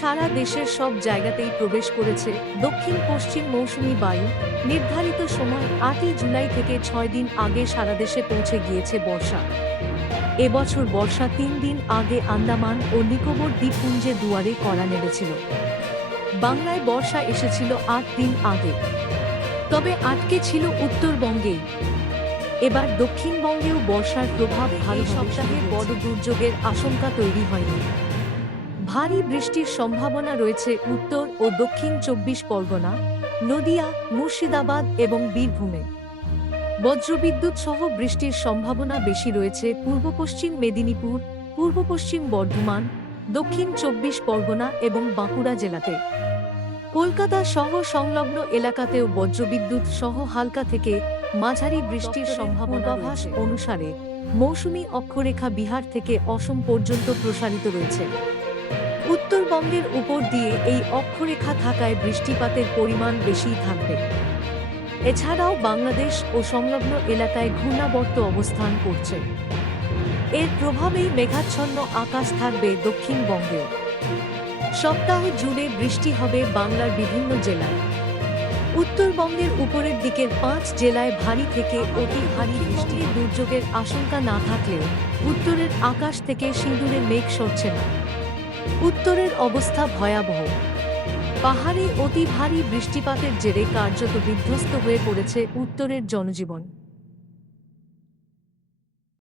সারা দেশের সব জায়গাতেই প্রবেশ করেছে দক্ষিণ পশ্চিম মৌসুমী বায়ু। নির্ধারিত সময় 8ই জুলাই থেকে 6 দিন আগে সারা দেশে পৌঁছে গিয়েছে বর্ষা। এবছর বর্ষা 3 দিন আগে আন্দামান ও নিকোবর দ্বীপপুঞ্জে দুয়ারে কড়া নেড়েছিল। বাংলায় বর্ষা এসেছিল 8 দিন আগে, তবে আটকে ছিল উত্তরবঙ্গেই। এবার দক্ষিণবঙ্গেও বর্ষার প্রভাব ভালো। সপ্তাহে বড় দুর্যোগের আশঙ্কা তৈরি হয়নি। ভারী বৃষ্টির সম্ভাবনা রয়েছে উত্তর ও দক্ষিণ 24 পরগনা, নদিয়া, মুর্শিদাবাদ এবং বীরভূমে। বজ্রবিদ্যুৎ সহ বৃষ্টির সম্ভাবনা বেশি রয়েছে পূর্ব পশ্চিম মেদিনীপুর, পূর্ব পশ্চিম বর্ধমান, দক্ষিণ 24 পরগনা এবং বাঁকুড়া জেলাতে। কলকাতা সহ সংলগ্ন এলাকাতেও বজ্রবিদ্যুৎ সহ হালকা থেকে মাঝারি বৃষ্টির সম্ভাবনা অনুসারে মৌসুমী অক্ষরেখা বিহার থেকে অসম পর্যন্ত প্রসারিত রয়েছে। উত্তরবঙ্গের উপর দিয়ে এই অক্ষরেখা থাকায় বৃষ্টিপাতের পরিমাণ বেশিই থাকবে। এছাড়াও বাংলাদেশ ও সংলগ্ন এলাকায় ঘূর্ণাবর্ত অবস্থান করছে। এর প্রভাবেই মেঘাচ্ছন্ন আকাশ থাকবে দক্ষিণবঙ্গেও। সপ্তাহ জুড়ে বৃষ্টি হবে বাংলার বিভিন্ন জেলায়। উত্তরবঙ্গের উপরের দিকের 5 জেলায় ভারী থেকে অতি ভারী বৃষ্টির দুর্যোগের আশঙ্কা না থাকলেও উত্তরের আকাশ থেকে সিঁদুরে মেঘ সরছে না। উত্তরের অবস্থা ভয়াবহ। পাহাড়ে অতি ভারী বৃষ্টিপাতের জেরে কার্যত বিধ্বস্ত হয়ে পড়েছে উত্তরের জনজীবন।